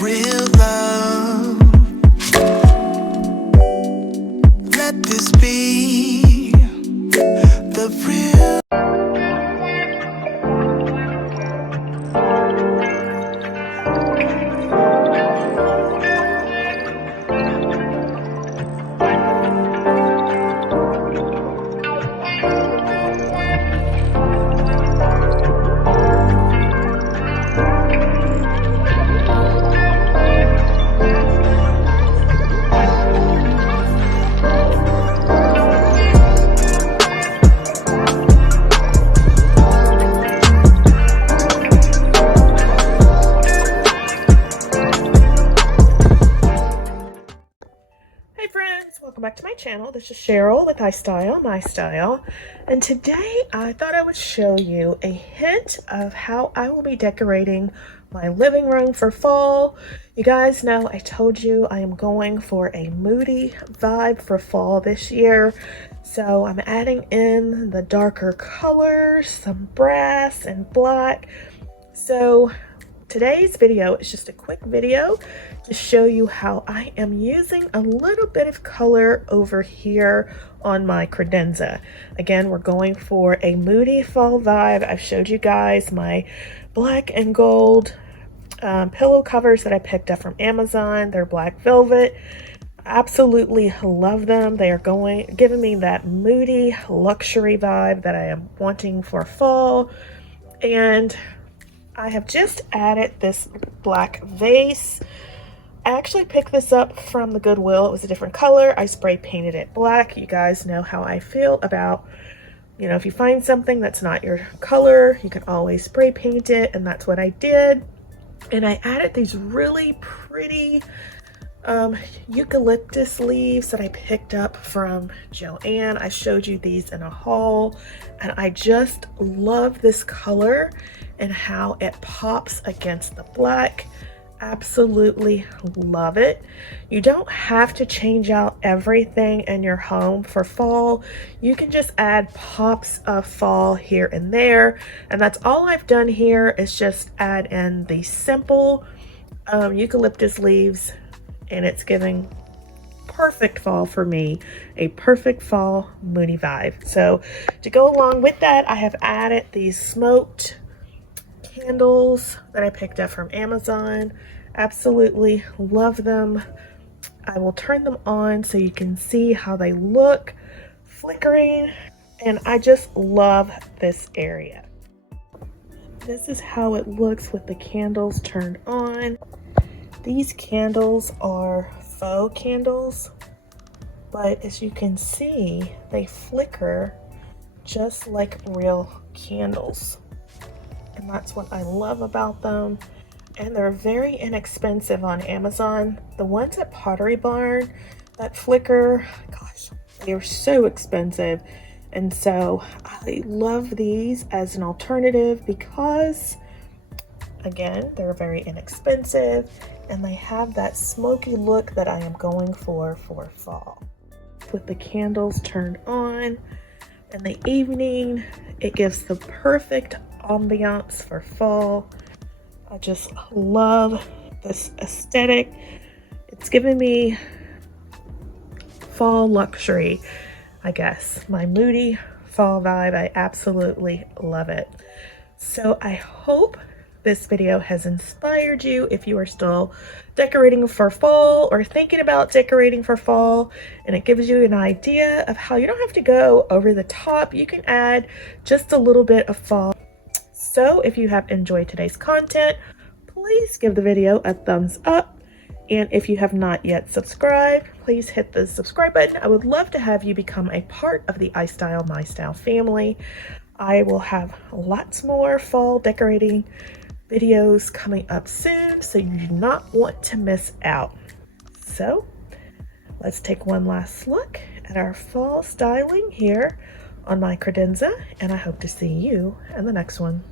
real love. Let this be the real. Welcome back to my channel. This is Cheryl with iStylEmystyle, and today I thought I would show you a hint of how I will be decorating my living room for fall. You guys know I told you I am going for a moody vibe for fall this year, so I'm adding in the darker colors, some brass and black. So today's video is just a quick video to show you how I am using a little bit of color over here on my credenza. Again, we're going for a moody fall vibe. I've showed you guys my black and gold pillow covers that I picked up from Amazon. They're black velvet. Absolutely love them. They are giving me that moody luxury vibe that I am wanting for fall. And I have just added this black vase. I actually picked this up from the Goodwill. It was a different color. I spray painted it black. You guys know how I feel about, if you find something that's not your color, you can always spray paint it, and that's what I did. And I added these really pretty eucalyptus leaves that I picked up from Joann. I showed you these in a haul, and I just love this color and how it pops against the black. Absolutely love it. You don't have to change out everything in your home for fall. You can just add pops of fall here and there, and that's all I've done here is just add in the simple eucalyptus leaves, and it's giving perfect fall for me, a perfect fall moody vibe. So to go along with that, I have added these smoked candles that I picked up from Amazon. Absolutely love them. I will turn them on so you can see how they look flickering, and I just love this area. This is how it looks with the candles turned on. These candles are faux candles, but as you can see, they flicker just like real candles. And that's what I love about them. And they're very inexpensive on Amazon. The ones at Pottery Barn that flicker, gosh, they're so expensive. And so I love these as an alternative because, again, they're very inexpensive and they have that smoky look that I am going for fall. With the candles turned on in the evening, it gives the perfect ambiance for fall. I just love this aesthetic. It's giving me fall luxury, I guess. My moody fall vibe. I absolutely love it. So I hope this video has inspired you if you are still decorating for fall or thinking about decorating for fall, and it gives you an idea of how you don't have to go over the top. You can add just a little bit of fall. So if you have enjoyed today's content, please give the video a thumbs up. And if you have not yet subscribed, please hit the subscribe button. I would love to have you become a part of the iStylEmystyle family. I will have lots more fall decorating videos coming up soon, so you do not want to miss out. So let's take one last look at our fall styling here on my credenza, and I hope to see you in the next one.